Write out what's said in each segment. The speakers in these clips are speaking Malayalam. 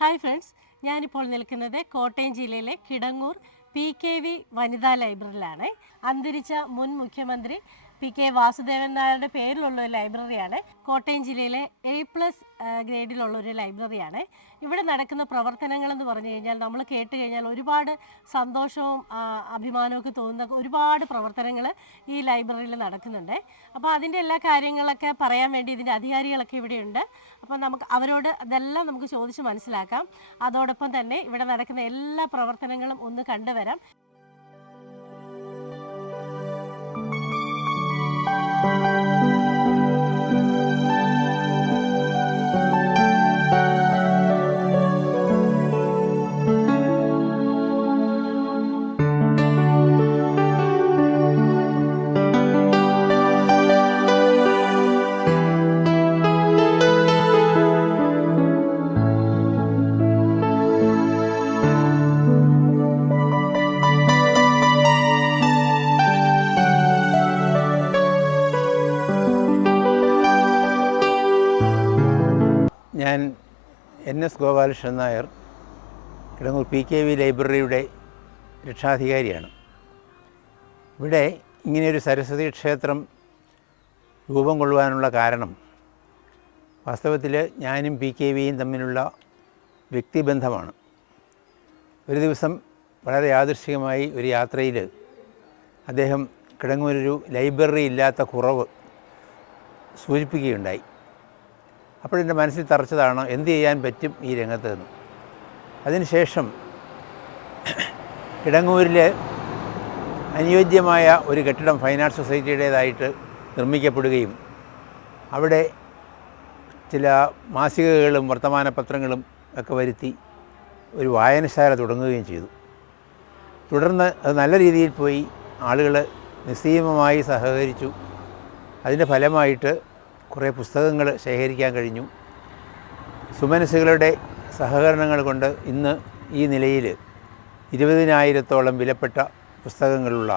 ഹായ് ഫ്രണ്ട്സ്, ഞാനിപ്പോൾ നിൽക്കുന്നത് കോട്ടയം ജില്ലയിലെ കിടങ്ങൂർ PKV വനിതാ ലൈബ്രറിയിലാണ്. അന്തരിച്ച മുൻ മുഖ്യമന്ത്രി PK വാസുദേവൻ നായരുടെ പേരിലുള്ള ഒരു ലൈബ്രറിയാണ്. കോട്ടയം ജില്ലയിലെ A+ ഗ്രേഡിലുള്ള ഒരു ലൈബ്രറിയാണ്. ഇവിടെ നടക്കുന്ന പ്രവർത്തനങ്ങളെന്ന് പറഞ്ഞു കഴിഞ്ഞാൽ നമ്മൾ കേട്ട് കഴിഞ്ഞാൽ ഒരുപാട് സന്തോഷവും അഭിമാനമൊക്കെ തോന്നുന്ന ഒരുപാട് പ്രവർത്തനങ്ങൾ ഈ ലൈബ്രറിയിൽ നടക്കുന്നുണ്ട്. അപ്പോൾ അതിൻ്റെ എല്ലാ കാര്യങ്ങളൊക്കെ പറയാൻ വേണ്ടി ഇതിൻ്റെ അധികാരികളൊക്കെ ഇവിടെയുണ്ട്. അപ്പോൾ നമുക്ക് അവരോട് അതെല്ലാം നമുക്ക് ചോദിച്ച് മനസ്സിലാക്കാം. അതോടൊപ്പം തന്നെ ഇവിടെ നടക്കുന്ന എല്ലാ പ്രവർത്തനങ്ങളും ഒന്ന് കണ്ടുവരാം. ഞാൻ NS ഗോപാലകൃഷ്ണൻ നായർ, കിടങ്ങൂർ PKV ലൈബ്രറിയുടെ രക്ഷാധികാരിയാണ്. ഇവിടെ ഇങ്ങനെയൊരു സരസ്വതി ക്ഷേത്രം രൂപം കൊള്ളുവാനുള്ള കാരണം വാസ്തവത്തിൽ ഞാനും PKVയും തമ്മിലുള്ള വ്യക്തിബന്ധമാണ്. ഒരു ദിവസം വളരെ യാദൃശ്ചികമായി ഒരു യാത്രയിൽ അദ്ദേഹം കിടങ്ങൂരൊരു ലൈബ്രറി ഇല്ലാത്ത കുറവ് സൂചിപ്പിക്കുകയുണ്ടായി. അപ്പോഴെൻ്റെ മനസ്സിൽ തറച്ചതാണ് എന്ത് ചെയ്യാൻ പറ്റും ഈ രംഗത്ത് നിന്ന്. അതിനുശേഷം കിടങ്ങൂരിൽ അനുയോജ്യമായ ഒരു കെട്ടിടം ഫൈൻ ആർട്സ് സൊസൈറ്റിയുടേതായിട്ട് നിർമ്മിക്കപ്പെടുകയും അവിടെ ചില മാസികകളും വർത്തമാനപത്രങ്ങളും ഒക്കെ വരുത്തി ഒരു വായനശാല തുടങ്ങുകയും ചെയ്തു. തുടർന്ന് അത് നല്ല രീതിയിൽ പോയി, ആളുകൾ നിസ്സീമമായി സഹകരിച്ചു. അതിൻ്റെ ഫലമായിട്ട് കുറേ പുസ്തകങ്ങൾ ശേഖരിക്കാൻ കഴിഞ്ഞു. സുമനസ്സുകളുടെ സഹകരണങ്ങൾ കൊണ്ട് ഇന്ന് ഈ നിലയിൽ 20,000-ഓളം വിലപ്പെട്ട പുസ്തകങ്ങളുള്ള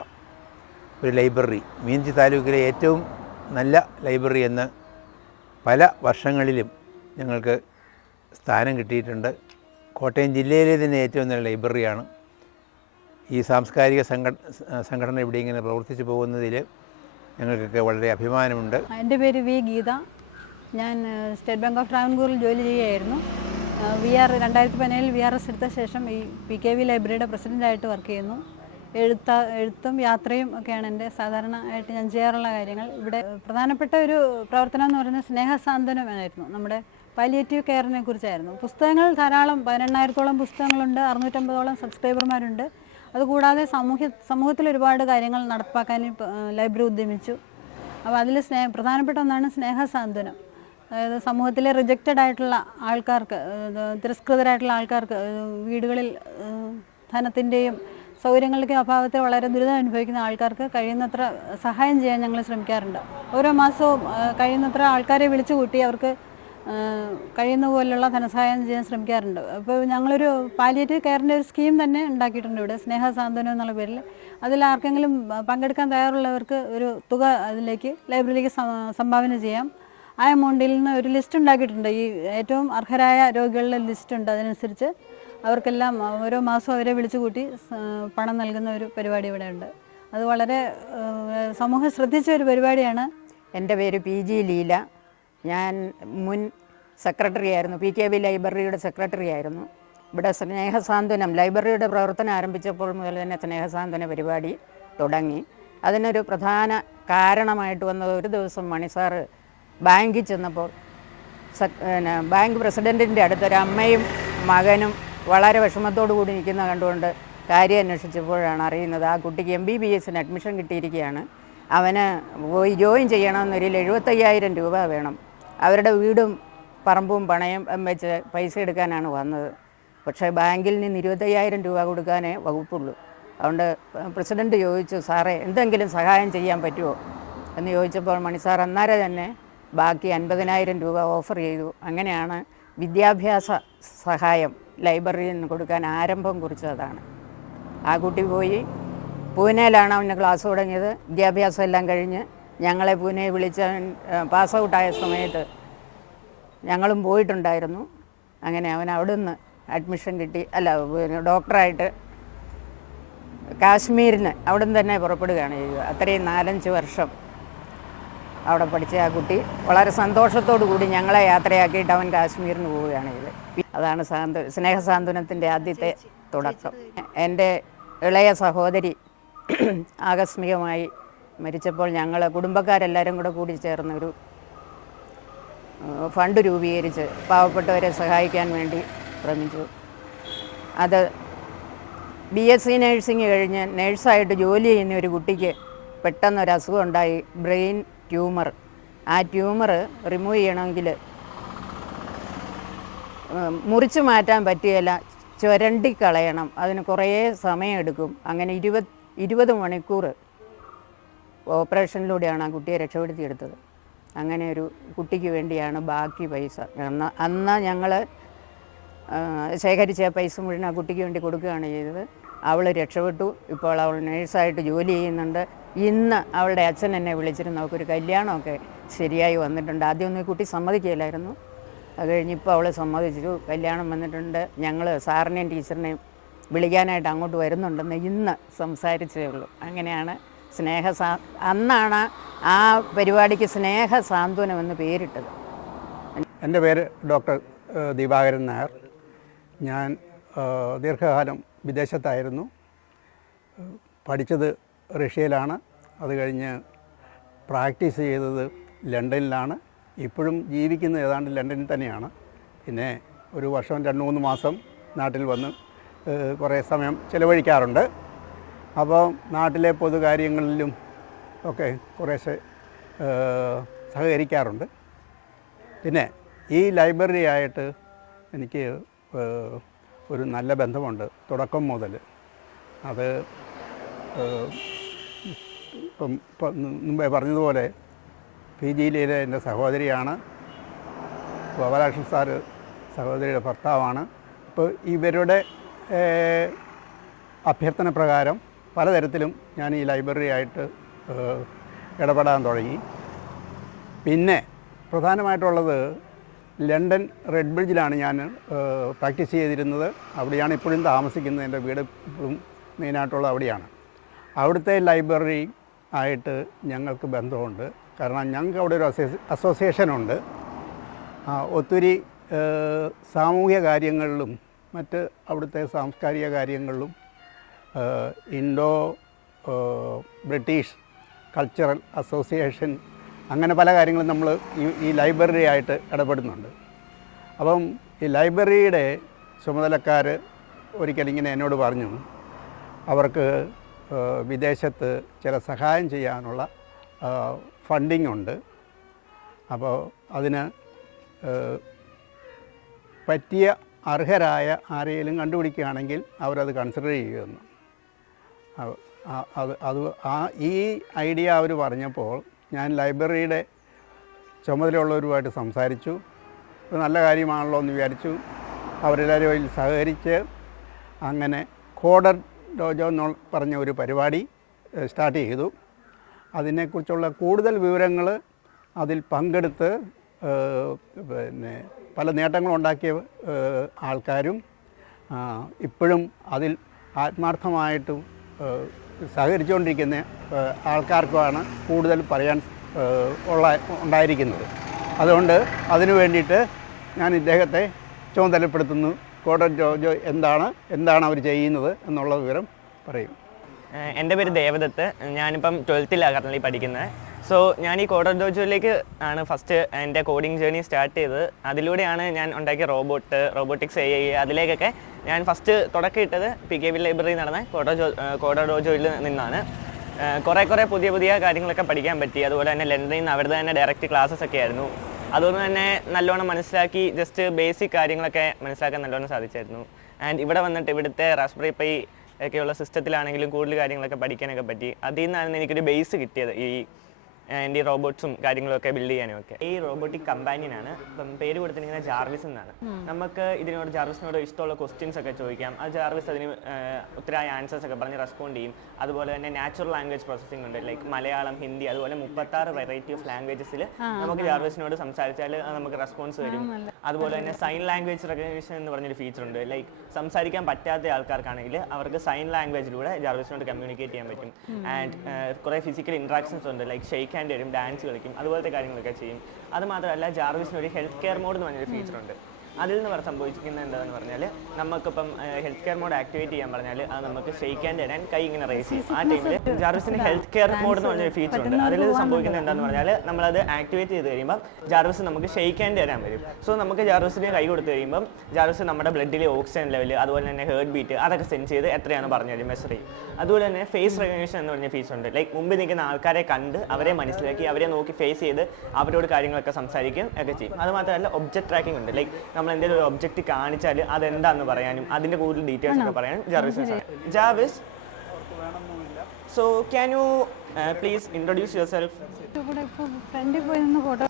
ഒരു ലൈബ്രറി, മീനച്ചി താലൂക്കിലെ ഏറ്റവും നല്ല ലൈബ്രറി എന്ന് പല വർഷങ്ങളിലും ഞങ്ങൾക്ക് സ്ഥാനം കിട്ടിയിട്ടുണ്ട്. കോട്ടയം ജില്ലയിലെ തന്നെ ഏറ്റവും നല്ല ലൈബ്രറിയാണ്. ഈ സാംസ്കാരിക സംഘടന ഇവിടെ ഇങ്ങനെ പ്രവർത്തിച്ചു പോകുന്നതിൽ ഞങ്ങൾക്കൊക്കെ വളരെ അഭിമാനമുണ്ട്. എൻ്റെ പേര് V. ഗീത. ഞാൻ സ്റ്റേറ്റ് ബാങ്ക് ഓഫ് ട്രാവൻകൂറിൽ ജോലി ചെയ്യുകയായിരുന്നു. 2017 VRS എടുത്ത ശേഷം ഈ PKV ലൈബ്രറിയുടെ പ്രസിഡൻ്റായിട്ട് വർക്ക് ചെയ്യുന്നു. എഴുത്തും യാത്രയും ഒക്കെയാണ് എൻ്റെ സാധാരണയായിട്ട് ഞാൻ ചെയ്യാറുള്ള കാര്യങ്ങൾ. ഇവിടെ പ്രധാനപ്പെട്ട ഒരു പ്രവർത്തനം എന്ന് പറയുന്നത് സ്നേഹസാന്ത്വനമായിരുന്നു. നമ്മുടെ പാലിയേറ്റീവ് കെയറിനെ കുറിച്ചായിരുന്നു. പുസ്തകങ്ങൾ ധാരാളം 18,000-ഓളം പുസ്തകങ്ങളുണ്ട്, 650-ഓളം സബ്സ്ക്രൈബർമാരുണ്ട്. അതുകൂടാതെ സമൂഹത്തിൽ ഒരുപാട് കാര്യങ്ങൾ നടപ്പാക്കാൻ ലൈബ്രറി ഉദ്യമിച്ചു. അപ്പോൾ അതിൽ പ്രധാനപ്പെട്ട ഒന്നാണ് സ്നേഹസാന്ത്വനം. അതായത് സമൂഹത്തിലെ റിജക്റ്റഡ് ആയിട്ടുള്ള ആൾക്കാർക്ക്, തിരസ്കൃതരായിട്ടുള്ള ആൾക്കാർക്ക്, വീടുകളിൽ ധനത്തിൻ്റെയും സൗകര്യങ്ങളുടെയും അഭാവത്തിൽ വളരെ ദുരിതം അനുഭവിക്കുന്ന ആൾക്കാർക്ക് കഴിയുന്നത്ര സഹായം ചെയ്യാൻ ഞങ്ങൾ ശ്രമിക്കാറുണ്ട്. ഓരോ മാസവും കഴിയുന്നത്ര ആൾക്കാരെ വിളിച്ചു കൂട്ടി അവർക്ക് കഴിയുന്ന പോലുള്ള ധനസഹായം ചെയ്യാൻ ശ്രമിക്കാറുണ്ട്. അപ്പോൾ ഞങ്ങളൊരു പാലിയേറ്റീവ് കെയറിൻ്റെ ഒരു സ്കീം തന്നെ ഉണ്ടാക്കിയിട്ടുണ്ട് ഇവിടെ, സ്നേഹസാന്ത്വനം എന്നുള്ള പേരിൽ. അതിൽ ആർക്കെങ്കിലും പങ്കെടുക്കാൻ തയ്യാറുള്ളവർക്ക് ഒരു തുക അതിലേക്ക് ലൈബ്രറിയിലേക്ക് സംഭാവന ചെയ്യാം. ആ എമൗണ്ടിൽ നിന്ന് ഒരു ലിസ്റ്റ് ഉണ്ടാക്കിയിട്ടുണ്ട്. ഈ ഏറ്റവും അർഹരായ രോഗികളുടെ ലിസ്റ്റുണ്ട്. അതനുസരിച്ച് അവർക്കെല്ലാം ഓരോ മാസവും അവരെ വിളിച്ചു കൂട്ടി പണം നൽകുന്ന ഒരു പരിപാടി ഇവിടെ ഉണ്ട്. അത് വളരെ സമൂഹം ശ്രദ്ധിച്ച ഒരു പരിപാടിയാണ്. എൻ്റെ പേര് PG ലീല. ഞാൻ മുൻ സെക്രട്ടറി ആയിരുന്നു, PKV ലൈബ്രറിയുടെ സെക്രട്ടറി ആയിരുന്നു. ഇവിടെ സ്നേഹസാന്ത്വനം ലൈബ്രറിയുടെ പ്രവർത്തനം ആരംഭിച്ചപ്പോൾ മുതൽ തന്നെ സ്നേഹസാന്ത്വന പരിപാടി തുടങ്ങി. അതിനൊരു പ്രധാന കാരണമായിട്ട് വന്നത്, ഒരു ദിവസം മണിസാറ് ബാങ്കിൽ ചെന്നപ്പോൾ ബാങ്ക് പ്രസിഡൻറ്റിൻ്റെ അടുത്തൊരു അമ്മയും മകനും വളരെ വിഷമത്തോടു കൂടി നിൽക്കുന്ന കണ്ടുകൊണ്ട് കാര്യം അന്വേഷിച്ചപ്പോഴാണ് അറിയുന്നത് ആ കുട്ടിക്ക് MBBS അഡ്മിഷൻ കിട്ടിയിരിക്കുകയാണ്. അവന് പോയി ജോയിൻ ചെയ്യണമെന്നൊരു 75,000 രൂപ വേണം. അവരുടെ വീടും പറമ്പും പണയം വെച്ച് പൈസ എടുക്കാനാണ് വന്നത്. പക്ഷേ ബാങ്കിൽ നിന്ന് 25,000 രൂപ കൊടുക്കാനേ വകുപ്പുള്ളൂ. അതുകൊണ്ട് പ്രസിഡൻറ്റ് ചോദിച്ചു, സാറേ എന്തെങ്കിലും സഹായം ചെയ്യാൻ പറ്റുമോ എന്ന് ചോദിച്ചപ്പോൾ മണിസാർ അന്നേരം തന്നെ ബാക്കി 50,000 രൂപ ഓഫർ ചെയ്തു. അങ്ങനെയാണ് വിദ്യാഭ്യാസ സഹായം ലൈബ്രറിയിൽ നിന്ന് കൊടുക്കാൻ ആരംഭം കുറിച്ചതാണ്. ആ കുട്ടി പോയി പൂനെയിലാണ് അവന് ക്ലാസ് തുടങ്ങിയത്. വിദ്യാഭ്യാസം എല്ലാം കഴിഞ്ഞ് ഞങ്ങളെ പൂനെ വിളിച്ച് പാസ് ഔട്ടായ സമയത്ത് ഞങ്ങളും പോയിട്ടുണ്ടായിരുന്നു. അങ്ങനെ അവൻ അവിടുന്ന് അഡ്മിഷൻ കിട്ടി, അല്ല പിന്നെ ഡോക്ടറായിട്ട് കാശ്മീരിന് അവിടെ നിന്ന് തന്നെ പുറപ്പെടുകയാണ് ചെയ്തത്. അത്രയും 4-5 വർഷം അവിടെ പഠിച്ച ആ കുട്ടി വളരെ സന്തോഷത്തോടു കൂടി ഞങ്ങളെ യാത്രയാക്കിയിട്ട് അവൻ കാശ്മീരിന് പോവുകയാണ് ചെയ്തത്. അതാണ് സ്നേഹസാന്ത്വനത്തിൻ്റെ ആദ്യത്തെ തുടക്കം. എൻ്റെ ഇളയ സഹോദരി ആകസ്മികമായി മരിച്ചപ്പോൾ ഞങ്ങൾ കുടുംബക്കാരെല്ലാവരും കൂടി ചേർന്നൊരു ഫണ്ട് രൂപീകരിച്ച് പാവപ്പെട്ടവരെ സഹായിക്കാൻ വേണ്ടി ശ്രമിച്ചു. അത് BSc നേഴ്സിംഗ് കഴിഞ്ഞ് നേഴ്സായിട്ട് ജോലി ചെയ്യുന്ന ഒരു കുട്ടിക്ക് പെട്ടെന്നൊരു അസുഖം ഉണ്ടായി, ബ്രെയിൻ ട്യൂമർ. ആ ട്യൂമർ റിമൂവ് ചെയ്യണമെങ്കിൽ മുറിച്ച് മാറ്റാൻ പറ്റുകയില്ല, ചുരണ്ടിക്കളയണം. അതിന് കുറേ സമയമെടുക്കും. അങ്ങനെ 20 മണിക്കൂർ ഓപ്പറേഷനിലൂടെയാണ് ആ കുട്ടിയെ രക്ഷപ്പെടുത്തിയെടുത്തത്. അങ്ങനെ ഒരു കുട്ടിക്ക് വേണ്ടിയാണ് ബാക്കി പൈസ അന്ന് ഞങ്ങൾ ശേഖരിച്ച പൈസ മുഴുവൻ ആ കുട്ടിക്ക് വേണ്ടി കൊടുക്കുകയാണ് ചെയ്തത്. അവൾ രക്ഷപ്പെട്ടു. ഇപ്പോൾ അവൾ നേഴ്സായിട്ട് ജോലി ചെയ്യുന്നുണ്ട്. ഇന്ന് അവളുടെ അച്ഛൻ എന്നെ വിളിച്ചിരുന്നു. അവൾക്കൊരു കല്യാണമൊക്കെ ശരിയായി വന്നിട്ടുണ്ട്. ആദ്യമൊന്നും ഈ കുട്ടി സമ്മതിക്കില്ലായിരുന്നു. അത് കഴിഞ്ഞ് ഇപ്പോൾ അവൾ സമ്മതിച്ചു, കല്യാണം വന്നിട്ടുണ്ട്. ഞങ്ങൾ സാറിനെയും ടീച്ചറിനെയും വിളിക്കാനായിട്ട് അങ്ങോട്ട് വരുന്നുണ്ടെന്ന് ഇന്ന് സംസാരിച്ചേ ഉള്ളൂ. അങ്ങനെയാണ് അന്നാണ് ആ പരിപാടിക്ക് സ്നേഹസാന്ത്വനം എന്ന് പേരിട്ടത്. എൻ്റെ പേര് ഡോക്ടർ ദീപാകരൻ നായർ. ഞാൻ ദീർഘകാലം വിദേശത്തായിരുന്നു. പഠിച്ചത് റഷ്യയിലാണ്. അത് കഴിഞ്ഞ് പ്രാക്ടീസ് ചെയ്തത് ലണ്ടനിലാണ്. ഇപ്പോഴും ജീവിക്കുന്നത് ഏതാണ്ട് ലണ്ടനിൽ തന്നെയാണ്. പിന്നെ ഒരു വർഷം 2-3 മാസം നാട്ടിൽ വന്ന് കുറേ സമയം ചിലവഴിക്കാറുണ്ട്. അപ്പോൾ നാട്ടിലെ പൊതുകാര്യങ്ങളിലും ഒക്കെ കുറേശ്ശെ സഹകരിക്കാറുണ്ട്. പിന്നെ ഈ ലൈബ്രറി ആയിട്ട് എനിക്ക് ഒരു നല്ല ബന്ധമുണ്ട് തുടക്കം മുതൽ. അത് ഇപ്പം മുമ്പേ പറഞ്ഞതുപോലെ PG-യിലെ എൻ്റെ സഹോദരിയാണ്. ഗോപാലകൃഷ്ണൻ സാറ് സഹോദരിയുടെ ഭർത്താവാണ്. ഇപ്പോൾ ഇവരുടെ അഭ്യർത്ഥന പ്രകാരം പലതരത്തിലും ഞാൻ ഈ ലൈബ്രറി ആയിട്ട് ഇടപെടാൻ തുടങ്ങി. പിന്നെ പ്രധാനമായിട്ടുള്ളത് ലണ്ടൻ റെഡ് ബ്രിഡ്ജിലാണ് ഞാൻ പ്രാക്ടീസ് ചെയ്തിരുന്നത്. അവിടെയാണ് ഇപ്പോഴും താമസിക്കുന്നത്. എൻ്റെ വീട് ഇപ്പോഴും മെയിനായിട്ടുള്ളത് അവിടെയാണ്. അവിടുത്തെ ലൈബ്രറി ആയിട്ട് ഞങ്ങൾക്ക് ബന്ധമുണ്ട്. കാരണം ഞങ്ങൾക്ക് അവിടെ ഒരു അസോസിയേഷനുണ്ട്. ഒത്തിരി സാമൂഹ്യ കാര്യങ്ങളിലും മറ്റ് അവിടുത്തെ സാംസ്കാരിക കാര്യങ്ങളിലും ഇൻഡോ ബ്രിട്ടീഷ് കൾച്ചറൽ അസോസിയേഷൻ അങ്ങനെ പല കാര്യങ്ങളും നമ്മൾ ഈ ലൈബ്രറി ആയിട്ട് ഇടപെടുന്നുണ്ട്. അപ്പം ഈ ലൈബ്രറിയുടെ ചുമതലക്കാർ ഒരിക്കലിങ്ങനെ എന്നോട് പറഞ്ഞു, അവർക്ക് വിദേശത്ത് ചില സഹായം ചെയ്യാനുള്ള ഫണ്ടിങ് ഉണ്ട്. അപ്പോൾ അതിന് പറ്റിയ അർഹരായ ആരെങ്കിലും കണ്ടുപിടിക്കുകയാണെങ്കിൽ അവരത് കൺസിഡർ ചെയ്യുമെന്ന്. ഈ ഐഡിയ അവർ പറഞ്ഞപ്പോൾ ഞാൻ ലൈബ്രറിയുടെ ചുമതലയുള്ളവരുമായിട്ട് സംസാരിച്ചു. ഇത് നല്ല കാര്യമാണല്ലോ എന്ന് വിചാരിച്ചു. അവരെല്ലാവരും അതിൽ സഹകരിച്ച് അങ്ങനെ കോഡർ ഡോജോ എന്ന് പറഞ്ഞ ഒരു പരിപാടി സ്റ്റാർട്ട് ചെയ്തു. അതിനെക്കുറിച്ചുള്ള കൂടുതൽ വിവരങ്ങൾ അതിൽ പങ്കെടുത്ത് പിന്നെ പല നേട്ടങ്ങളുണ്ടാക്കിയ ആൾക്കാരും ഇപ്പോഴും അതിൽ ആത്മാർത്ഥമായിട്ടും സഹകരിച്ചുകൊണ്ടിരിക്കുന്ന ആൾക്കാർക്കുമാണ് കൂടുതൽ പറയാൻ ഉണ്ടായിരിക്കുന്നത്. അതുകൊണ്ട് അതിനു വേണ്ടിയിട്ട് ഞാൻ ഇദ്ദേഹത്തെ ചുമതലപ്പെടുത്തുന്നു. കോഡർ ജോജോ എന്താണ് അവർ ചെയ്യുന്നത് എന്നുള്ള വിവരം പറയും. എൻ്റെ പേര് ദേവദത്ത്. ഞാനിപ്പം 12th കറൻലി പഠിക്കുന്നത്. സോ ഞാൻ ഈ കോഡർ ഡോജോയിലേക്ക് ആണ് ഫസ്റ്റ് എൻ്റെ കോഡിങ് ജേർണി സ്റ്റാർട്ട് ചെയ്തത്. അതിലൂടെയാണ് ഞാൻ ഉണ്ടാക്കിയ റോബോട്ടിക്സ് AI അതിലേക്കൊക്കെ ഞാൻ ഫസ്റ്റ് തുടക്കമിട്ടത് PKV ലൈബ്രറി നടന്ന കോഡർ ഡോജോയിൽ നിന്നാണ്. കുറേ പുതിയ കാര്യങ്ങളൊക്കെ പഠിക്കാൻ പറ്റി. അതുപോലെ തന്നെ ലണ്ടനിൽ നിന്ന് അവരുടെ തന്നെ ഡയറക്റ്റ് ക്ലാസ്സസ് ഒക്കെ ആയിരുന്നു. അതുകൊണ്ട് തന്നെ നല്ലോണം മനസ്സിലാക്കി, ജസ്റ്റ് ബേസിക് കാര്യങ്ങളൊക്കെ മനസ്സിലാക്കാൻ നല്ലോണം സാധിച്ചായിരുന്നു. ആൻഡ് ഇവിടെ വന്നിട്ട് ഇവിടുത്തെ റാസ്ബെറി പൈ ഒക്കെയുള്ള സിസ്റ്റത്തിലാണെങ്കിലും കൂടുതൽ കാര്യങ്ങളൊക്കെ പഠിക്കാനൊക്കെ പറ്റി. അതിൽ നിന്നാണ് എനിക്കൊരു ബേസ് കിട്ടിയത് ഈ എൻ്റെ ഈ റോബോട്ട്സും കാര്യങ്ങളൊക്കെ ബിൽഡ് ചെയ്യാനും ഒക്കെ. ഈ റോബോട്ടിക് കമ്പാനിയനാണ്. ഇപ്പം പേര് കൊടുത്തിരിക്കുന്നത് ജാർവിസ് എന്നാണ്. നമുക്ക് ഇതിനോട് ജാർവിസിനോട് ഇഷ്ടമുള്ള ക്വസ്റ്റ്യൻസ് ഒക്കെ ചോദിക്കാം. അത് ജാർവിസ് അതിന് ഉത്തരമായ ആൻസേഴ്സ് ഒക്കെ പറഞ്ഞ് റെസ്പോണ്ട് ചെയ്യും. അതുപോലെ തന്നെ നാച്ചുറൽ ലാംഗ്വേജ് പ്രോസസ്സിംഗ് ഉണ്ട്, ലൈക്ക് മലയാളം, ഹിന്ദി, അതുപോലെ 36 വെറൈറ്റി ഓഫ് ലാംഗ്വേജസിൽ നമുക്ക് ജാർവിസിനോട് സംസാരിച്ചാൽ നമുക്ക് റെസ്പോൺസ് വരും. അതുപോലെ തന്നെ സൈൻ ലാംഗ്വേജ് റെക്കഗ്നിഷൻ എന്ന് പറഞ്ഞൊരു ഫീച്ചർ ഉണ്ട്. ലൈക്ക് സംസാരിക്കാൻ പറ്റാത്ത ആൾക്കാർക്കാണെങ്കിൽ അവർക്ക് സൈൻ ലാംഗ്വേജിലൂടെ ജാർവിസിനോട് കമ്മ്യൂണിക്കേറ്റ് ചെയ്യാൻ പറ്റും. ആൻഡ് കുറേ ഫിസിക്കൽ ഇൻട്രാക്ഷൻസ് ഉണ്ട്, ലൈക്ക് ഷെയ്ക്ക് ഹാൻഡ് വരും, ഡാൻസ് കളിക്കും, അതുപോലത്തെ കാര്യങ്ങളൊക്കെ ചെയ്യും. അത് മാത്രമല്ല ജാർവിസിന് ഒരു ഹെൽത്ത് കെയർ മോഡ് എന്ന് പറഞ്ഞൊരു ഫീച്ചർ ഉണ്ട്. അതിൽ നിന്ന് സംഭവിക്കുന്നത് എന്താണെന്ന് പറഞ്ഞാൽ നമുക്കിപ്പം ഹെൽത്ത് കെയർ മോഡ് ആക്ടിവേറ്റ് ചെയ്യാൻ പറഞ്ഞാൽ അത് നമുക്ക് ഷെയ്ക്ക് ഹാൻഡ് തരാൻ കൈ ഇങ്ങനെ റേസ് ചെയ്യും. ആ ടൈമിൽ ജാർവിസിന് ഹെൽത്ത് കെയർ മോഡ് എന്ന് പറഞ്ഞൊരു ഫീച്ചർ ഉണ്ട്. അതിൽ സംഭവിക്കുന്നത് എന്താണെന്ന് പറഞ്ഞാൽ നമ്മളത് ആക്ടിവേറ്റ് ചെയ്ത് കഴിയുമ്പോൾ ജാർവിസ് നമുക്ക് ഷെയ്ക്ക് ഹാൻഡ് തരാൻ വരും. സോ നമുക്ക് ജാർവിസിന് കൈ കൊടുത്തു കഴിയുമ്പം ജാർവിസ് നമ്മുടെ ബ്ലഡിലെ ഓക്സിജൻ ലെവൽ, അതുപോലെ തന്നെ ഹേർട്ട് ബീറ്റ് അതൊക്കെ സെൻസ് ചെയ്ത് എത്രയാണ് പറഞ്ഞു തരും, മെഷർ ചെയ്യും. അതുപോലെ തന്നെ ഫേസ് റെക്കഗ്നിഷൻ എന്ന് പറഞ്ഞ ഫീച്ചർ ഉണ്ട്. ലൈക്ക് മുമ്പിൽ നിൽക്കുന്ന ആൾക്കാരെ കണ്ട് അവരെ മനസ്സിലാക്കി അവരെ നോക്കി ഫേസ് ചെയ്ത് അവരോട് കാര്യങ്ങളൊക്കെ സംസാരിക്കും ഒക്കെ ചെയ്യും. അത് മാത്രമല്ല ഒബ്ജക്ട് ട്രാക്കിംഗ് ഉണ്ട്. ലൈക്ക് നമ്മൾ എന്തെങ്കിലും ഒരു ഒബ്ജക്റ്റ് കാണിച്ചാൽ അതെന്താണെന്ന് പറയാനും അതിൻ്റെ കൂടുതൽ ഡീറ്റെയിൽസ് ഒക്കെ പറയാനും Jarvis. So can you please introduce your self? ഫ്രണ്ടിൽ പോയി നിന്ന് ഫോട്ടോ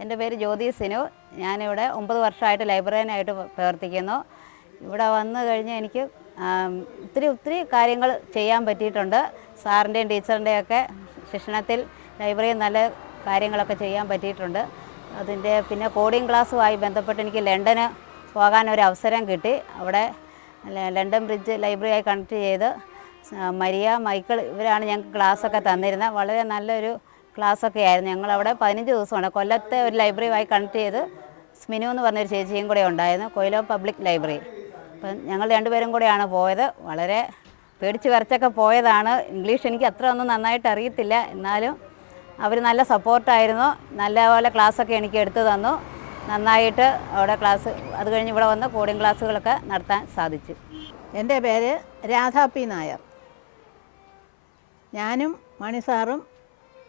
എൻ്റെ പേര് ജ്യോതി സിനു. ഞാനിവിടെ 9 വർഷമായിട്ട് ലൈബ്രറിയനായിട്ട് പ്രവർത്തിക്കുന്നു. ഇവിടെ വന്നു കഴിഞ്ഞ് എനിക്ക് ഒത്തിരി കാര്യങ്ങൾ ചെയ്യാൻ പറ്റിയിട്ടുണ്ട്. സാറിൻ്റെയും ടീച്ചറിൻ്റെയും ഒക്കെ ശിക്ഷണത്തിൽ ലൈബ്രറിയിൽ നല്ല കാര്യങ്ങളൊക്കെ ചെയ്യാൻ പറ്റിയിട്ടുണ്ട്. അതിൻ്റെ പിന്നെ കോഡിംഗ് ക്ലാസ്സുമായി ബന്ധപ്പെട്ട് എനിക്ക് ലണ്ടന് പോകാനൊരു അവസരം കിട്ടി. അവിടെ ലണ്ടൻ ബ്രിഡ്ജ് ലൈബ്രറിയായി കണക്ട് ചെയ്ത് മരിയ, മൈക്കിൾ ഇവരാണ് ഞങ്ങൾക്ക് ക്ലാസ്സൊക്കെ തന്നിരുന്നത്. വളരെ നല്ലൊരു ക്ലാസ്സൊക്കെ ആയിരുന്നു. ഞങ്ങളവിടെ 15 ദിവസമാണ്. കൊല്ലത്തെ ഒരു ലൈബ്രറിയുമായി കണക്ട് ചെയ്ത് സ്മിനു എന്ന് പറഞ്ഞൊരു ചേച്ചിയും കൂടെ ഉണ്ടായിരുന്നു, കൊയിലം പബ്ലിക് ലൈബ്രറി. അപ്പം ഞങ്ങൾ രണ്ടുപേരും കൂടെയാണ് പോയത്. വളരെ പേടിച്ച് വരച്ചൊക്കെ പോയതാണ്. ഇംഗ്ലീഷ് എനിക്ക് അത്ര ഒന്നും നന്നായിട്ട് അറിയത്തില്ല, എന്നാലും അവർ നല്ല സപ്പോർട്ടായിരുന്നു. നല്ലപോലെ ക്ലാസ്സൊക്കെ എനിക്ക് എടുത്തു തന്നു. നന്നായിട്ട് അവിടെ ക്ലാസ്, അത് കഴിഞ്ഞ് ഇവിടെ വന്ന് കോഡിംഗ് ക്ലാസ്സുകളൊക്കെ നടത്താൻ സാധിച്ചു. എൻ്റെ പേര് രാധാ പി നായർ. ഞാനും മണിസാറും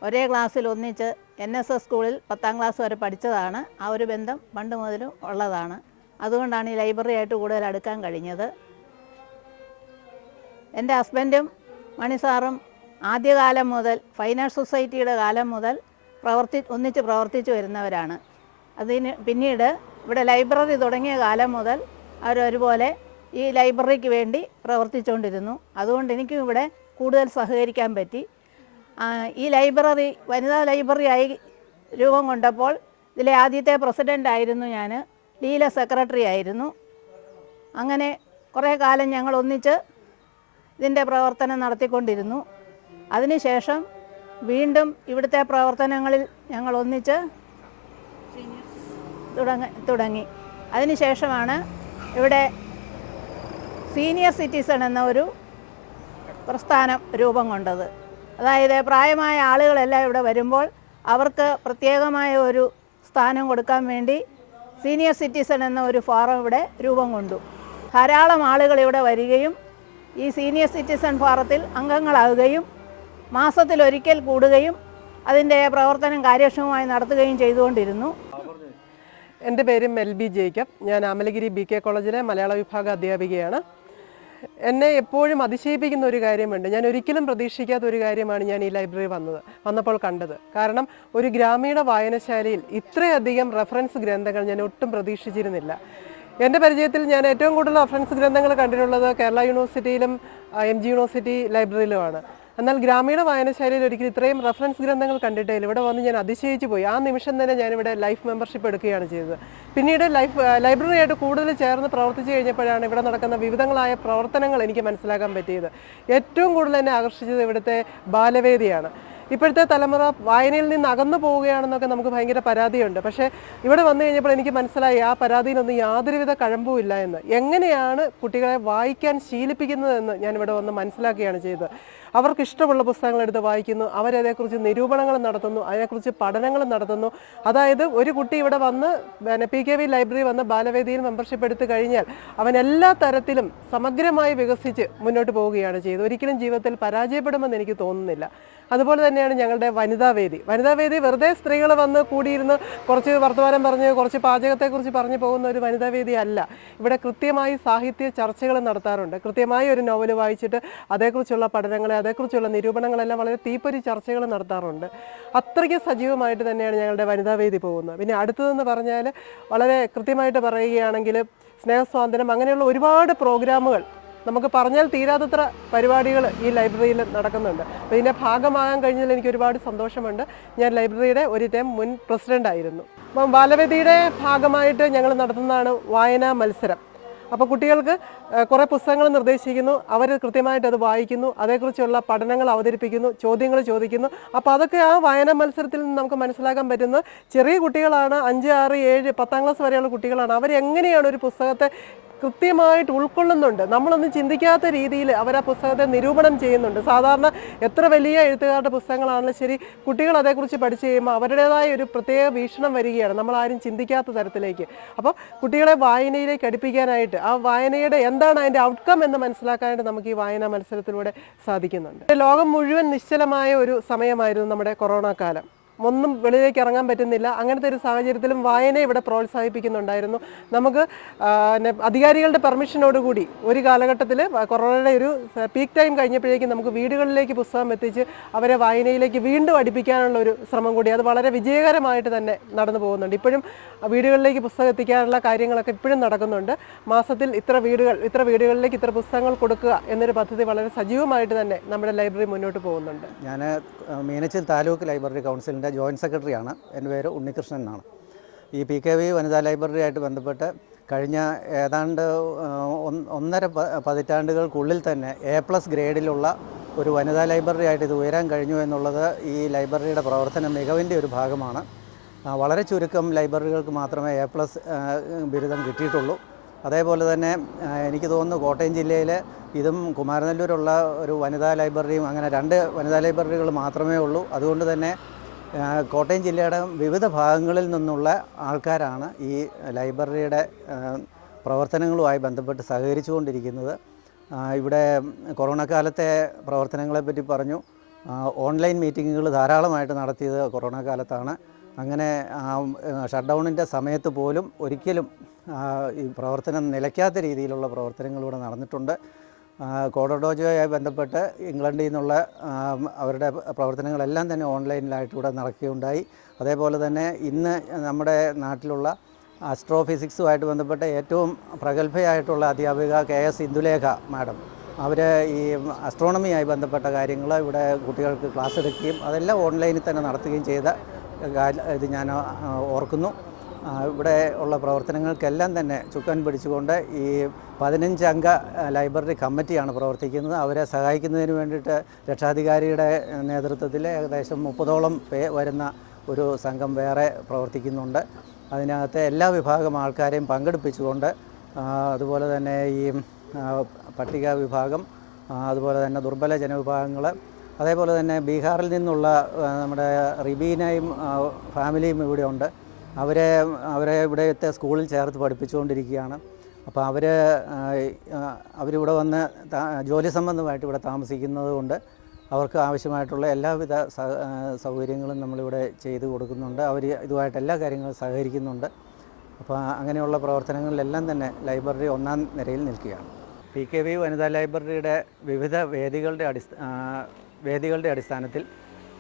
ഒരേ ക്ലാസ്സിൽ ഒന്നിച്ച് NSS സ്കൂളിൽ 10ാം ക്ലാസ് വരെ പഠിച്ചതാണ്. ആ ഒരു ബന്ധം പണ്ട് മുതലും ഉള്ളതാണ്. അതുകൊണ്ടാണ് ഈ ലൈബ്രറിയായിട്ട് കൂടുതൽ അടുക്കാൻ കഴിഞ്ഞത്. എൻ്റെ ഹസ്ബൻഡും മണിസാറും ആദ്യകാലം മുതൽ ഫൈൻ ആർട്സ് സൊസൈറ്റിയുടെ കാലം മുതൽ ഒന്നിച്ച് പ്രവർത്തിച്ചു വരുന്നവരാണ്. പിന്നീട് ഇവിടെ ലൈബ്രറി തുടങ്ങിയ കാലം മുതൽ അവരൊരുപോലെ ഈ ലൈബ്രറിക്ക് വേണ്ടി പ്രവർത്തിച്ചുകൊണ്ടിരുന്നു. അതുകൊണ്ട് എനിക്കും ഇവിടെ കൂടുതൽ സഹകരിക്കാൻ പറ്റി. ഈ ലൈബ്രറി വനിതാ ലൈബ്രറിയായി രൂപം കൊണ്ടപ്പോൾ ഇതിലെ ആദ്യത്തെ പ്രസിഡൻ്റായിരുന്നു ഞാൻ. ലീല സെക്രട്ടറി ആയിരുന്നു. അങ്ങനെ കുറേ കാലം ഞങ്ങൾ ഒന്നിച്ച് ഇതിൻ്റെ പ്രവർത്തനം നടത്തിക്കൊണ്ടിരുന്നു. അതിനുശേഷം വീണ്ടും ഇവിടുത്തെ പ്രവർത്തനങ്ങളിൽ ഞങ്ങൾ ഒന്നിച്ച് തുടങ്ങി. അതിനുശേഷമാണ് ഇവിടെ സീനിയർ സിറ്റിസൺ എന്ന ഒരു പ്രസ്ഥാനം രൂപം കൊണ്ടത്. അതായത് പ്രായമായ ആളുകളെല്ലാം ഇവിടെ വരുമ്പോൾ അവർക്ക് പ്രത്യേകമായ ഒരു സ്ഥാനം കൊടുക്കാൻ വേണ്ടി സീനിയർ സിറ്റിസൺ എന്ന ഒരു ഫോറം ഇവിടെ രൂപം കൊണ്ടു. ധാരാളം ആളുകൾ ഇവിടെ വരികയും ഈ സീനിയർ സിറ്റിസൺ ഫോറത്തിൽ അംഗങ്ങളാവുകയും മാസത്തിലൊരിക്കൽ കൂടുകയും അതിൻ്റെ പ്രവർത്തനം കാര്യക്ഷമമായി നടത്തുകയും ചെയ്തുകൊണ്ടിരുന്നു. എൻ്റെ പേര് മെൽബി ജേക്കബ്. ഞാൻ അമലഗിരി BK കോളേജിലെ മലയാള വിഭാഗ അധ്യാപികയാണ്. എന്നെ എപ്പോഴും അതിശയിപ്പിക്കുന്ന ഒരു കാര്യമുണ്ട്. ഞാൻ ഒരിക്കലും പ്രതീക്ഷിക്കാത്ത ഒരു കാര്യമാണ് ഞാൻ ഈ ലൈബ്രറി വന്നപ്പോൾ കണ്ടത്. കാരണം ഒരു ഗ്രാമീണ വായനശാലയിൽ ഇത്രയധികം റെഫറൻസ് ഗ്രന്ഥങ്ങൾ ഞാൻ ഒട്ടും പ്രതീക്ഷിച്ചിരുന്നില്ല. എൻ്റെ പരിചയത്തിൽ ഞാൻ ഏറ്റവും കൂടുതൽ റെഫറൻസ് ഗ്രന്ഥങ്ങൾ കണ്ടിട്ടുള്ളത് കേരള യൂണിവേഴ്സിറ്റിയിലും MG യൂണിവേഴ്സിറ്റി ലൈബ്രറിയിലുമാണ്. എന്നാൽ ഗ്രാമീണ വായനശാലയിൽ ഒരിക്കലും ഇത്രയും റെഫറൻസ് ഗ്രന്ഥങ്ങൾ കണ്ടിട്ടില്ല. ഇവിടെ വന്ന് ഞാൻ അതിശയിച്ചു പോയി. ആ നിമിഷം തന്നെ ഞാനിവിടെ ലൈഫ് മെമ്പർഷിപ്പ് എടുക്കുകയാണ് ചെയ്തത്. പിന്നീട് ലൈബ്രറിയായിട്ട് കൂടുതൽ ചേർന്ന് പ്രവർത്തിച്ചു കഴിഞ്ഞപ്പോഴാണ് ഇവിടെ നടക്കുന്ന വിവിധങ്ങളായ പ്രവർത്തനങ്ങൾ എനിക്ക് മനസ്സിലാക്കാൻ പറ്റിയത്. ഏറ്റവും കൂടുതൽ എന്നെ ആകർഷിച്ചത് ഇവിടുത്തെ ബാലവേദിയാണ്. ഇപ്പോഴത്തെ തലമുറ വായനയിൽ നിന്ന് അകന്നു പോവുകയാണെന്നൊക്കെ നമുക്ക് ഭയങ്കര പരാതിയുണ്ട്. പക്ഷേ ഇവിടെ വന്നു കഴിഞ്ഞപ്പോൾ എനിക്ക് മനസ്സിലായി ആ പരാതിയിലൊന്നും യാതൊരുവിധ കഴമ്പും ഇല്ല എന്ന്. എങ്ങനെയാണ് കുട്ടികളെ വായിക്കാൻ ശീലിപ്പിക്കുന്നതെന്ന് ഞാനിവിടെ വന്ന് മനസ്സിലാക്കുകയാണ് ചെയ്തത്. അവർക്ക് ഇഷ്ടമുള്ള പുസ്തകങ്ങൾ എടുത്ത് വായിക്കുന്നു, അവരതേക്കുറിച്ച് നിരൂപണങ്ങൾ നടത്തുന്നു, അതിനെക്കുറിച്ച് പഠനങ്ങൾ നടത്തുന്നു. അതായത് ഒരു കുട്ടി ഇവിടെ വന്ന് PKV ലൈബ്രറി വന്ന് ബാലവേദിയിൽ മെമ്പർഷിപ്പ് എടുത്തു കഴിഞ്ഞാൽ അവൻ എല്ലാ തരത്തിലും സമഗ്രമായി വികസിച്ച് മുന്നോട്ട് പോവുകയാണ് ചെയ്തത്. ഒരിക്കലും ജീവിതത്തിൽ പരാജയപ്പെടുമെന്ന് എനിക്ക് തോന്നുന്നില്ല. അതുപോലെ തന്നെ തന്നെയാണ് ഞങ്ങളുടെ വനിതാവേദി. വനിതാവേദി വെറുതെ സ്ത്രീകൾ വന്ന് കൂടിയിരുന്ന് കുറച്ച് വർത്തമാനം പറഞ്ഞ് കുറച്ച് പാചകത്തെക്കുറിച്ച് പറഞ്ഞു പോകുന്ന ഒരു വനിതാവേദി അല്ല. ഇവിടെ കൃത്യമായി സാഹിത്യ ചർച്ചകൾ നടത്താറുണ്ട്. കൃത്യമായി ഒരു നോവൽ വായിച്ചിട്ട് അതേക്കുറിച്ചുള്ള പഠനങ്ങളെ, അതേക്കുറിച്ചുള്ള നിരൂപണങ്ങളെല്ലാം വളരെ തീപ്പൊരി ചർച്ചകൾ നടത്താറുണ്ട്. അത്രയ്ക്ക് സജീവമായിട്ട് തന്നെയാണ് ഞങ്ങളുടെ വനിതാവേദി പോകുന്നത്. പിന്നെ അടുത്തതെന്ന് പറഞ്ഞാൽ വളരെ കൃത്യമായിട്ട് പറയുകയാണെങ്കിൽ സ്നേഹസ്വാതന്ത്ര്യം, അങ്ങനെയുള്ള ഒരുപാട് പ്രോഗ്രാമുകൾ, നമുക്ക് പറഞ്ഞാൽ തീരാത്തത്ര പരിപാടികൾ ഈ ലൈബ്രറിയിൽ നടക്കുന്നുണ്ട്. അപ്പോൾ ഇതിൻ്റെ ഭാഗമാകാൻ കഴിഞ്ഞതിൽ എനിക്ക് ഒരുപാട് സന്തോഷമുണ്ട്. ഞാൻ ലൈബ്രറിയുടെ ഒരു ടൈം മുൻ പ്രസിഡൻ്റായിരുന്നു. അപ്പം ബാലവേദിയുടെ ഭാഗമായിട്ട് ഞങ്ങൾ നടത്തുന്നതാണ് വായനാ മത്സരം. അപ്പോൾ കുട്ടികൾക്ക് കുറേ പുസ്തകങ്ങൾ നിർദ്ദേശിക്കുന്നു, അവർ കൃത്യമായിട്ട് അത് വായിക്കുന്നു, അതേക്കുറിച്ചുള്ള പഠനങ്ങൾ അവതരിപ്പിക്കുന്നു, ചോദ്യങ്ങൾ ചോദിക്കുന്നു. അപ്പോൾ അതൊക്കെ ആ വായനാ മത്സരത്തിൽ നിന്ന് നമുക്ക് മനസ്സിലാക്കാൻ പറ്റുന്നത് ചെറിയ കുട്ടികളാണ്, 5, 6, 7, 10ാം ക്ലാസ് വരെയുള്ള കുട്ടികളാണ്. അവരെങ്ങനെയാണ് ഒരു പുസ്തകത്തെ കൃത്യമായിട്ട് ഉൾക്കൊള്ളുന്നുണ്ട്. നമ്മളൊന്നും ചിന്തിക്കാത്ത രീതിയിൽ അവർ ആ പുസ്തകത്തെ നിരൂപണം ചെയ്യുന്നുണ്ട്. സാധാരണ എത്ര വലിയ എഴുത്തുകാരുടെ പുസ്തകങ്ങളാണെങ്കിലും ശരി, കുട്ടികൾ അതേക്കുറിച്ച് പഠിച്ചു കഴിയുമ്പോൾ അവരുടേതായ ഒരു പ്രത്യേക വീക്ഷണം വരികയാണ്, നമ്മളാരും ചിന്തിക്കാത്ത തരത്തിലേക്ക്. അപ്പോൾ കുട്ടികളെ വായനയിലേക്ക് അടുപ്പിക്കാനായിട്ട്, ആ വായനയുടെ എന്താണ് അതിൻ്റെ ഔട്ട്കം എന്ന് മനസ്സിലാക്കാനായിട്ട് നമുക്ക് ഈ വായനാ മത്സരത്തിലൂടെ സാധിക്കുന്നുണ്ട്. ലോകം മുഴുവൻ നിശ്ചലമായ ഒരു സമയമായിരുന്നു നമ്മുടെ കൊറോണ കാലം. ഒന്നും വെളിയിലേക്ക് ഇറങ്ങാൻ പറ്റുന്നില്ല. അങ്ങനത്തെ ഒരു സാഹചര്യത്തിലും വായന ഇവിടെ പ്രോത്സാഹിപ്പിക്കുന്നുണ്ടായിരുന്നു. നമുക്ക് അധികാരികളുടെ പെർമിഷനോടുകൂടി ഒരു കാലഘട്ടത്തിൽ കൊറോണയുടെ ഒരു പീക്ക് ടൈം കഴിഞ്ഞപ്പോഴേക്കും നമുക്ക് വീടുകളിലേക്ക് പുസ്തകം എത്തിച്ച് അവരെ വായനയിലേക്ക് വീണ്ടും അടുപ്പിക്കാനുള്ള ഒരു ശ്രമം കൂടി, അത് വളരെ വിജയകരമായിട്ട് തന്നെ നടന്നു പോകുന്നുണ്ട്. ഇപ്പോഴും വീടുകളിലേക്ക് പുസ്തകം എത്തിക്കാനുള്ള കാര്യങ്ങളൊക്കെ ഇപ്പോഴും നടക്കുന്നുണ്ട്. മാസത്തിൽ ഇത്ര വീടുകളിലേക്ക് ഇത്ര പുസ്തകങ്ങൾ കൊടുക്കുക എന്നൊരു പദ്ധതി വളരെ സജീവമായിട്ട് തന്നെ നമ്മുടെ ലൈബ്രറി മുന്നോട്ട് പോകുന്നുണ്ട്. ഞാൻ മീനച്ചിൽ താലൂക്ക് ലൈബ്രറി കൗൺസിലിൻ്റെ ജോയിൻറ്റ് സെക്രട്ടറിയാണ്. എൻ്റെ പേര് ഉണ്ണികൃഷ്ണൻ എന്നാണ്. ഈ PKV വനിതാ ലൈബ്രറിയായിട്ട് ബന്ധപ്പെട്ട് കഴിഞ്ഞ ഏതാണ്ട് 1.5 പതിറ്റാണ്ടുകൾക്കുള്ളിൽ തന്നെ A+ ഗ്രേഡിലുള്ള ഒരു വനിതാ ലൈബ്രറി ആയിട്ട് ഇത് ഉയരാൻ കഴിഞ്ഞു എന്നുള്ളത് ഈ ലൈബ്രറിയുടെ പ്രവർത്തന മികവിൻ്റെ ഒരു ഭാഗമാണ്. വളരെ ചുരുക്കം ലൈബ്രറികൾക്ക് മാത്രമേ A+ ബിരുദം കിട്ടിയിട്ടുള്ളൂ. അതേപോലെ തന്നെ എനിക്ക് തോന്നുന്നു കോട്ടയം ജില്ലയിൽ ഇതും കുമാരനെല്ലൂരുള്ള ഒരു വനിതാ ലൈബ്രറിയും, അങ്ങനെ 2 വനിതാ ലൈബ്രറികൾ മാത്രമേ ഉള്ളൂ. അതുകൊണ്ട് തന്നെ കോട്ടയം ജില്ലയുടെ വിവിധ ഭാഗങ്ങളിൽ നിന്നുള്ള ആൾക്കാരാണ് ഈ ലൈബ്രറിയുടെ പ്രവർത്തനങ്ങളുമായി ബന്ധപ്പെട്ട് സഹകരിച്ചുകൊണ്ടിരിക്കുന്നത്. ഇവിടെ കൊറോണ കാലത്തെ പ്രവർത്തനങ്ങളെപ്പറ്റി പറഞ്ഞു. ഓൺലൈൻ മീറ്റിങ്ങുകൾ ധാരാളമായിട്ട് നടത്തിയത് കൊറോണ കാലത്താണ്. അങ്ങനെ ഷട്ട് ഡൗണിൻ്റെ സമയത്ത് പോലും ഒരിക്കലും ഈ പ്രവർത്തനം നിലയ്ക്കാത്ത രീതിയിലുള്ള പ്രവർത്തനങ്ങൾ ഇവിടെ നടന്നിട്ടുണ്ട്. കോഡോഡോജോയുമായി ബന്ധപ്പെട്ട് ഇംഗ്ലണ്ടിൽ നിന്നുള്ള അവരുടെ പ്രവർത്തനങ്ങളെല്ലാം തന്നെ ഓൺലൈനിലായിട്ട് ഇവിടെ നടക്കുകയുണ്ടായി. അതേപോലെ തന്നെ ഇന്ന് നമ്മുടെ നാട്ടിലുള്ള ആസ്ട്രോഫിസിക്സുമായിട്ട് ബന്ധപ്പെട്ട ഏറ്റവും പ്രഗത്ഭയായിട്ടുള്ള അധ്യാപിക KS ഇന്ദുലേഖ മാഡം, അവർ ഈ അസ്ട്രോണമിയായി ബന്ധപ്പെട്ട കാര്യങ്ങൾ ഇവിടെ കുട്ടികൾക്ക് ക്ലാസ് എടുക്കുകയും അതെല്ലാം ഓൺലൈനിൽ തന്നെ നടത്തുകയും ചെയ്ത ഇത് ഞാൻ ഓർക്കുന്നു. ഇവിടെ ഉള്ള പ്രവർത്തനങ്ങൾക്കെല്ലാം തന്നെ ചുക്കാൻ പിടിച്ചുകൊണ്ട് ഈ 15 അംഗ ലൈബ്രറി കമ്മിറ്റിയാണ് പ്രവർത്തിക്കുന്നത്. അവരെ സഹായിക്കുന്നതിന് വേണ്ടിയിട്ട് രക്ഷാധികാരിയുടെ നേതൃത്വത്തിൽ ഏകദേശം 30ഓളം വരുന്ന ഒരു സംഘം വേറെ പ്രവർത്തിക്കുന്നുണ്ട്. അതിനകത്ത് എല്ലാ വിഭാഗം ആൾക്കാരെയും പങ്കെടുപ്പിച്ചുകൊണ്ട്, അതുപോലെ തന്നെ ഈ പട്ടിക വിഭാഗം, അതുപോലെ തന്നെ ദുർബല ജനവിഭാഗങ്ങൾ, അതേപോലെ തന്നെ ബീഹാറിൽ നിന്നുള്ള നമ്മുടെ റിബീനയും ഫാമിലിയും ഇവിടെ ഉണ്ട്. അവരെ ഇവിടുത്തെ സ്കൂളിൽ ചേർത്ത് പഠിപ്പിച്ചുകൊണ്ടിരിക്കുകയാണ്. അപ്പോൾ അവരിവിടെ വന്ന് ജോലി സംബന്ധമായിട്ട് ഇവിടെ താമസിക്കുന്നത് കൊണ്ട് അവർക്ക് ആവശ്യമായിട്ടുള്ള എല്ലാവിധ സൗകര്യങ്ങളും നമ്മളിവിടെ ചെയ്തു കൊടുക്കുന്നുണ്ട്. അവർ ഇതുമായിട്ട് എല്ലാ കാര്യങ്ങളും സഹകരിക്കുന്നുണ്ട്. അപ്പോൾ അങ്ങനെയുള്ള പ്രവർത്തനങ്ങളിലെല്ലാം തന്നെ ലൈബ്രറി ഒന്നാം നിരയിൽ നിൽക്കുകയാണ്. PKV വനിതാ ലൈബ്രറിയുടെ വിവിധ വേദികളുടെ അടിസ്ഥാനത്തിൽ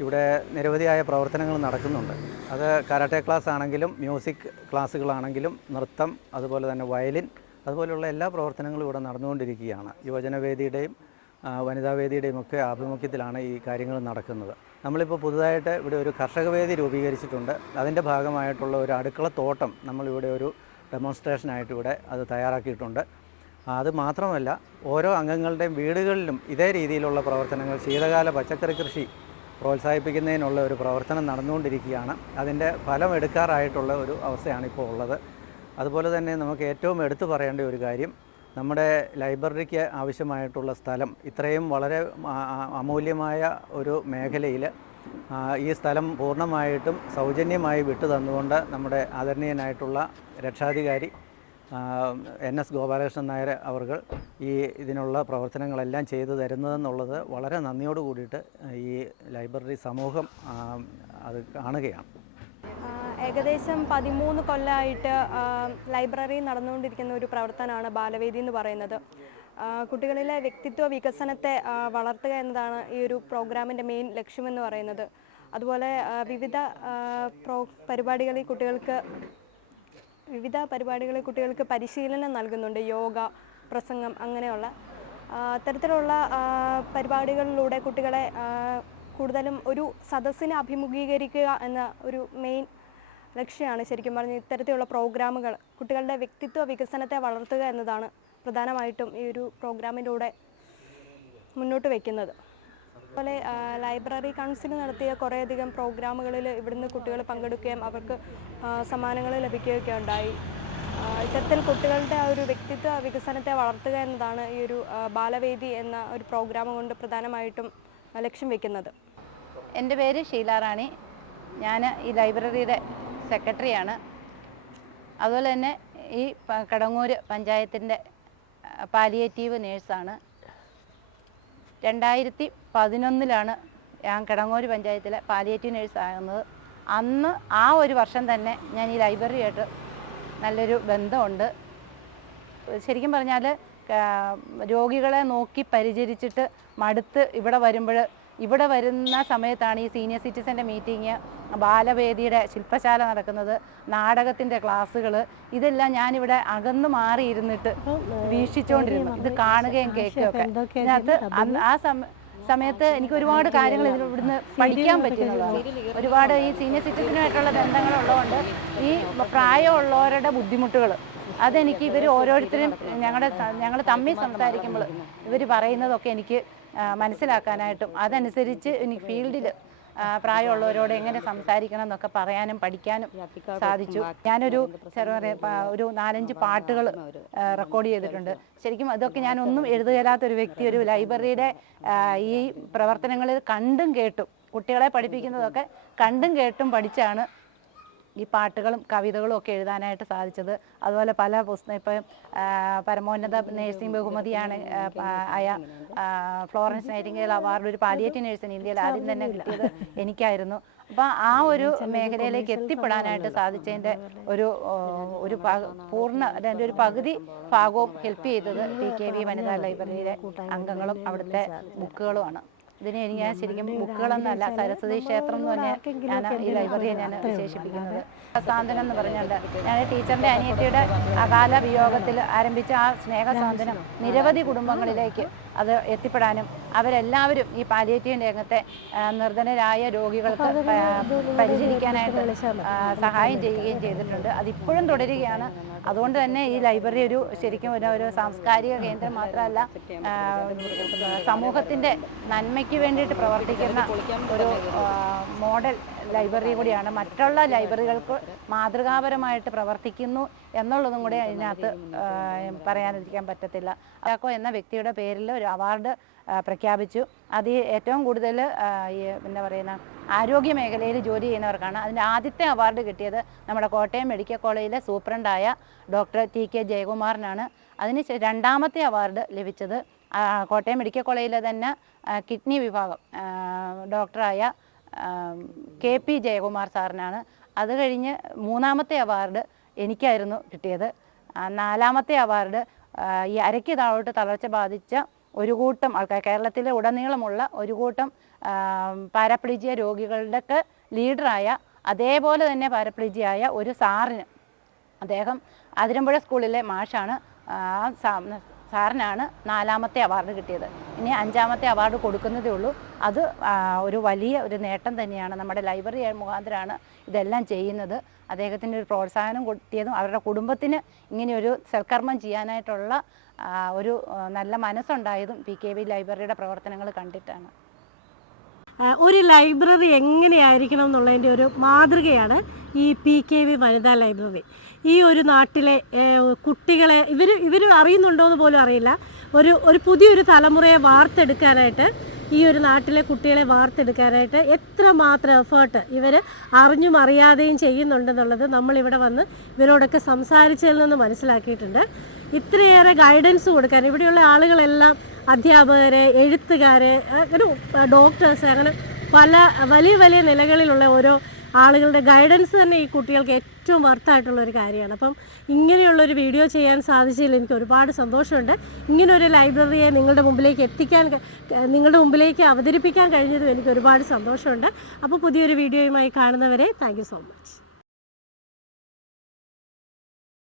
ഇവിടെ നിരവധിയായ പ്രവർത്തനങ്ങൾ നടക്കുന്നുണ്ട്. അത് കരാട്ടെ ക്ലാസ് ആണെങ്കിലും മ്യൂസിക് ക്ലാസ്സുകളാണെങ്കിലും നൃത്തം, അതുപോലെ തന്നെ വയലിൻ, അതുപോലെയുള്ള എല്ലാ പ്രവർത്തനങ്ങളും ഇവിടെ നടന്നുകൊണ്ടിരിക്കുകയാണ്. യുവജനവേദിയുടെയും വനിതാവേദിയുടെയും ഒക്കെ ആഭിമുഖ്യത്തിലാണ് ഈ കാര്യങ്ങൾ നടക്കുന്നത്. നമ്മളിപ്പോൾ പുതുതായിട്ട് ഇവിടെ ഒരു കർഷകവേദി രൂപീകരിച്ചിട്ടുണ്ട്. അതിൻ്റെ ഭാഗമായിട്ടുള്ള ഒരു അടുക്കളത്തോട്ടം നമ്മളിവിടെ ഒരു ഡെമോൺസ്ട്രേഷനായിട്ട് ഇവിടെ അത് തയ്യാറാക്കിയിട്ടുണ്ട്. അത് മാത്രമല്ല, ഓരോ അംഗങ്ങളുടെയും വീടുകളിലും ഇതേ രീതിയിലുള്ള പ്രവർത്തനങ്ങൾ, ശീതകാല പച്ചക്കറി കൃഷി പ്രോത്സാഹിപ്പിക്കുന്നതിനുള്ള ഒരു പ്രവർത്തനം നടന്നുകൊണ്ടിരിക്കുകയാണ്. അതിൻ്റെ ഫലം എടുക്കാറായിട്ടുള്ള ഒരു അവസ്ഥയാണ് ഇപ്പോൾ ഉള്ളത്. അതുപോലെ തന്നെ നമുക്ക് ഏറ്റവും എടുത്തു പറയേണ്ട ഒരു കാര്യം, നമ്മുടെ ലൈബ്രറിക്ക് ആവശ്യമായിട്ടുള്ള സ്ഥലം, ഇത്രയും വളരെ അമൂല്യമായ ഒരു മേഖലയിൽ ഈ സ്ഥലം പൂർണ്ണമായിട്ടും സൗജന്യമായി വിട്ടു തന്നുകൊണ്ട് നമ്മുടെ ആദരണീയനായിട്ടുള്ള രക്ഷാധികാരി NS ഗോപാലകൃഷ്ണൻ നായർ അവർ ഇതിനുള്ള പ്രവർത്തനങ്ങളെല്ലാം ചെയ്തു തരുന്നതെന്നുള്ളത് വളരെ നന്ദിയോട് കൂടിയിട്ട് ഈ ലൈബ്രറി സമൂഹം അത് കാണുകയാണ്. ഏകദേശം 13 കൊല്ലമായിട്ട് ലൈബ്രറി നടന്നുകൊണ്ടിരിക്കുന്ന ഒരു പ്രവർത്തനമാണ് ബാലവേദി എന്ന് പറയുന്നത്. കുട്ടികളിലെ വ്യക്തിത്വ വികസനത്തെ വളർത്തുക എന്നതാണ് ഈ ഒരു പ്രോഗ്രാമിൻ്റെ മെയിൻ ലക്ഷ്യമെന്ന് പറയുന്നത്. അതുപോലെ വിവിധ പരിപാടികളിൽ കുട്ടികൾക്ക് പരിശീലനം നൽകുന്നുണ്ട്. യോഗ, പ്രസംഗം അങ്ങനെയുള്ള തരത്തിലുള്ള പരിപാടികളിലൂടെ കുട്ടികളെ കൂടുതലും ഒരു സദസ്സിനെ അഭിമുഖീകരിക്കുക എന്ന ഒരു മെയിൻ ലക്ഷ്യമാണ് ശരിക്കും പറഞ്ഞ് ഇത്തരത്തിലുള്ള പ്രോഗ്രാമുകൾ കുട്ടികളുടെ വ്യക്തിത്വ വികസനത്തെ വളർത്തുക എന്നതാണ് പ്രധാനമായിട്ടും ഈ ഒരു പ്രോഗ്രാമിലൂടെ മുന്നോട്ട് വയ്ക്കുന്നത്. അതുപോലെ ലൈബ്രറി കൗൺസിൽ നടത്തിയ കുറേയധികം പ്രോഗ്രാമുകളിൽ ഇവിടുന്ന് കുട്ടികൾ പങ്കെടുക്കുകയും അവർക്ക് സമ്മാനങ്ങൾ ലഭിക്കുകയൊക്കെ ഉണ്ടായി. ഇത്തരത്തിൽ കുട്ടികളുടെ ആ ഒരു വ്യക്തിത്വ വികസനത്തെ വളർത്തുക എന്നതാണ് ഈ ഒരു ബാലവേദി എന്ന ഒരു പ്രോഗ്രാം കൊണ്ട് പ്രധാനമായിട്ടും ലക്ഷ്യം വയ്ക്കുന്നത്. എൻ്റെ പേര് ഷീലാറാണി. ഞാൻ ഈ ലൈബ്രറിയുടെ സെക്രട്ടറിയാണ്. അതുപോലെ തന്നെ ഈ കടങ്ങൂർ പഞ്ചായത്തിൻ്റെ പാലിയേറ്റീവ് നേഴ്സാണ്. 2011 ഞാൻ കടങ്ങൂർ പഞ്ചായത്തിലെ പാലിയേറ്റീവ് നേഴ്സ് ആകുന്നത്. അന്ന് ആ ഒരു വർഷം തന്നെ ഞാൻ ഈ ലൈബ്രറിയായിട്ട് നല്ലൊരു ബന്ധമുണ്ട്. ശരിക്കും പറഞ്ഞാൽ രോഗികളെ നോക്കി പരിചരിച്ചിട്ട് മടുത്ത് ഇവിടെ വരുന്ന സമയത്താണ് ഈ സീനിയർ സിറ്റിസൻ്റെ മീറ്റിംഗ്, ബാലവേദിയുടെ ശില്പശാല നടക്കുന്നത്, നാടകത്തിൻ്റെ ക്ലാസ്സുകൾ, ഇതെല്ലാം ഞാനിവിടെ അകന്നു മാറിയിരുന്നിട്ട് വീക്ഷിച്ചുകൊണ്ടിരുന്നു. ഇത് കാണുകയും കേൾക്കുകയൊക്കെ. ഇതിനകത്ത് ആ സമയത്ത് എനിക്ക് ഒരുപാട് കാര്യങ്ങൾ ഇവിടുന്ന് പഠിക്കാൻ പറ്റുന്നതാണ്. ഒരുപാട് ഈ സീനിയർ സിറ്റിസനുമായിട്ടുള്ള ബന്ധങ്ങളുള്ളതുകൊണ്ട് ഈ പ്രായമുള്ളവരുടെ ബുദ്ധിമുട്ടുകൾ അതെനിക്ക് ഇവർ ഓരോരുത്തരും ഞങ്ങൾ തമ്മിൽ സംസാരിക്കുമ്പോൾ ഇവർ പറയുന്നതൊക്കെ എനിക്ക് മനസ്സിലാക്കാനായിട്ടും അതനുസരിച്ച് എനിക്ക് ഫീൽഡിൽ പ്രായമുള്ളവരോട് എങ്ങനെ സംസാരിക്കണം എന്നൊക്കെ പറയാനും പഠിക്കാനും സാധിച്ചു. ഞാനൊരു ഒരു 4-5 പാട്ടുകൾ റെക്കോർഡ് ചെയ്തിട്ടുണ്ട്. ശരിക്കും അതൊക്കെ ഞാനൊന്നും എഴുതുകയില്ലാത്തൊരു വ്യക്തി ഒരു ലൈബ്രറിയുടെ ഈ പ്രവർത്തനങ്ങളിൽ കണ്ടും കേട്ടും കുട്ടികളെ പഠിപ്പിക്കുന്നതൊക്കെ കണ്ടും കേട്ടും പഠിച്ചാണ് ഈ പാട്ടുകളും കവിതകളും ഒക്കെ എഴുതാനായിട്ട് സാധിച്ചത്. അതുപോലെ പല പുസ്തകം ഇപ്പം പരമോന്നത നഴ്സിംഗ് ബഹുമതിയാണ് ആയ ഫ്ലോറൻസ് നൈറ്റിംഗേൽ അവാർഡ് ഒരു പാലിയേറ്റീവ് നഴ്സിന് ഇന്ത്യയിൽ ആദ്യം തന്നെ കിട്ടിയത് എനിക്കായിരുന്നു. അപ്പം ആ ഒരു മേഖലയിലേക്ക് എത്തിപ്പെടാനായിട്ട് സാധിച്ചതിൻ്റെ അതിൻ്റെ ഒരു പകുതി ഭാഗവും ഹെൽപ്പ് ചെയ്തത് PKV വനിതാ ലൈബ്രറിയിലെ അംഗങ്ങളും അവിടുത്തെ ബുക്കുകളുമാണ്. ഇതിനെ എനിക്ക് ശരിക്കും ബുക്കുകളെന്നല്ല സരസ്വതി ക്ഷേത്രം എന്ന് തന്നെ ഞാൻ ഈ ലൈബ്രറിയെ ഞാൻ വിശേഷിപ്പിക്കുന്നത്. സാന്ത്വനം എന്ന് പറഞ്ഞുകൊണ്ട് ഞാൻ ടീച്ചറിൻ്റെ അനിയത്തിയുടെ അകാല വിയോഗത്തിൽ ആരംഭിച്ച ആ സ്നേഹസാന്ത്വനം നിരവധി കുടുംബങ്ങളിലേക്ക് അത് എത്തിപ്പെടാനും അവരെല്ലാവരും ഈ പാലിയേറ്റീവ് രംഗത്തെ നിർധനരായ രോഗികൾക്ക് പരിചരിക്കാനായിട്ട് സഹായം ചെയ്യുകയും ചെയ്തിട്ടുണ്ട്. അതിപ്പോഴും തുടരുകയാണ്. അതുകൊണ്ട് തന്നെ ഈ ലൈബ്രറി ശരിക്കും ഒരു സാംസ്കാരിക കേന്ദ്രം മാത്രമല്ല, സമൂഹത്തിൻ്റെ നന്മയ്ക്ക് വേണ്ടിയിട്ട് പ്രവർത്തിക്കുന്ന ഒരു മോഡൽ ലൈബ്രറി കൂടിയാണ്. മറ്റുള്ള ലൈബ്രറികൾക്ക് മാതൃകാപരമായിട്ട് പ്രവർത്തിക്കുന്നു എന്നുള്ളതും കൂടി അതിനകത്ത് പറയാതിരിക്കാൻ പറ്റത്തില്ല. ചാക്കോ എന്ന വ്യക്തിയുടെ പേരിൽ ഒരു അവാർഡ് പ്രഖ്യാപിച്ചു. അത് ഏറ്റവും കൂടുതൽ എന്താ പറയുന്ന ആരോഗ്യ മേഖലയിൽ ജോലി ചെയ്യുന്നവർക്കാണ്. അതിൻ്റെ ആദ്യത്തെ അവാർഡ് കിട്ടിയത് നമ്മുടെ കോട്ടയം മെഡിക്കൽ കോളേജിലെ സൂപ്രണ്ടായ ഡോക്ടർ TK ജയകുമാറിനാണ്. അതിന് രണ്ടാമത്തെ അവാർഡ് ലഭിച്ചത് കോട്ടയം മെഡിക്കൽ കോളേജിലെ തന്നെ കിഡ്നി വിഭാഗം ഡോക്ടറായ KP ജയകുമാർ സാറിനാണ്. അത് കഴിഞ്ഞ് മൂന്നാമത്തെ അവാർഡ് എനിക്കായിരുന്നു കിട്ടിയത്. നാലാമത്തെ അവാർഡ് ഈ അരയ്ക്ക് താഴോട്ട് തളർച്ച ബാധിച്ച ഒരു കൂട്ടം ആൾക്കാർ, കേരളത്തിലെ ഉടനീളമുള്ള ഒരു കൂട്ടം പാരാപ്ലീജിയ രോഗികളുടെയൊക്കെ ലീഡറായ അതേപോലെ തന്നെ പാരാപ്ലീജിയായ ഒരു സാറിന്, അദ്ദേഹം അതിരമ്പുഴ സ്കൂളിലെ മാഷാണ്, സാറിനാണ് നാലാമത്തെ അവാർഡ് കിട്ടിയത്. ഇനി അഞ്ചാമത്തെ അവാർഡ് കൊടുക്കുന്നതേ ഉള്ളൂ. അത് ഒരു വലിയ ഒരു നേട്ടം തന്നെയാണ്. നമ്മുടെ ലൈബ്രറി മുഖാന്തരമാണ് ഇതെല്ലാം ചെയ്യുന്നത്. അദ്ദേഹത്തിൻ്റെ ഒരു പ്രോത്സാഹനം കിട്ടിയതും അവരുടെ കുടുംബത്തിന് ഇങ്ങനെയൊരു സൽക്കർമ്മം ചെയ്യാനായിട്ടുള്ള ഒരു നല്ല മനസ്സുണ്ടായതും PKV ലൈബ്രറിയുടെ പ്രവർത്തനങ്ങൾ കണ്ടിട്ടാണ്. ഒരു ലൈബ്രറി എങ്ങനെയായിരിക്കണം എന്നുള്ളതിൻ്റെ ഒരു മാതൃകയാണ് ഈ PKV വനിതാ ലൈബ്രറി. ഈ ഒരു നാട്ടിലെ കുട്ടികളെ ഇവർ അറിയുന്നുണ്ടോ എന്ന് പോലും അറിയില്ല. ഒരു പുതിയൊരു തലമുറയെ വാർത്തെടുക്കാനായിട്ട് ഈ ഒരു നാട്ടിലെ കുട്ടികളെ വാർത്തെടുക്കാനായിട്ട് എത്രമാത്രം എഫേർട്ട് ഇവർ അറിഞ്ഞും അറിയാതെയും ചെയ്യുന്നുണ്ടെന്നുള്ളത് നമ്മളിവിടെ വന്ന് ഇവരോടൊക്കെ സംസാരിച്ചതിൽ നിന്ന് മനസ്സിലാക്കിയിട്ടുണ്ട്. ഇത്രയേറെ ഗൈഡൻസ് കൊടുക്കാൻ ഇവിടെയുള്ള ആളുകളെല്ലാം അധ്യാപകർ, എഴുത്തുകാർ, ഒരു ഡോക്ടേഴ്സ്, അങ്ങനെ പല വലിയ വലിയ നിലകളിലുള്ള ഓരോ ആളുകളുടെ ഗൈഡൻസ് തന്നെ ഈ കുട്ടികൾക്ക് ഏറ്റവും വർത്തായിട്ടുള്ളൊരു കാര്യമാണ്. അപ്പം ഇങ്ങനെയുള്ളൊരു വീഡിയോ ചെയ്യാൻ സാധിച്ചതിൽ എനിക്ക് ഒരുപാട് സന്തോഷമുണ്ട്. ഇങ്ങനൊരു ലൈബ്രറിയെ നിങ്ങളുടെ മുമ്പിലേക്ക് അവതരിപ്പിക്കാൻ കഴിഞ്ഞതും എനിക്ക് ഒരുപാട് സന്തോഷമുണ്ട്. അപ്പോൾ പുതിയൊരു വീഡിയോയുമായി കാണുന്നവരെ താങ്ക് യു സോ മച്ച്.